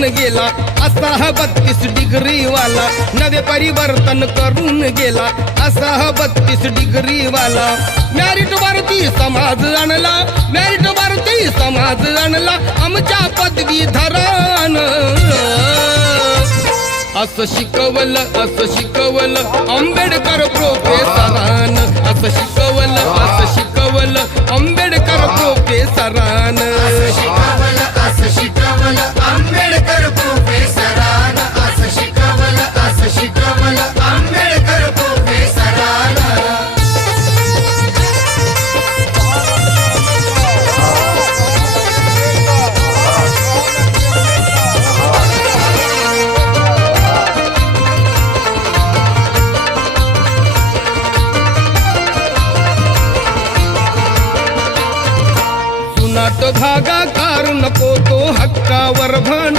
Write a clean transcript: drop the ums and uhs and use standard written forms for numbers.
करून गेला असा हा 32 डिग्री वाला, नवे परिवर्तन करून गेला असा हा 32 डिग्री वाला. मॅरिट वरती समाज आणला, मॅरिट वरती समाज आणला आमच्या पदवीधरान. असं शिकवलं आंबेडकर प्रोफेसरान, असं शिकवलं आंबेडकर प्रोफेसरान. असं शिकवलं आंबेडकर प्रोफेसरान, असं शिकवलं आंबेडकर प्रोफेसरान. नाट धागा कारू नको तो हक्कावर भांड.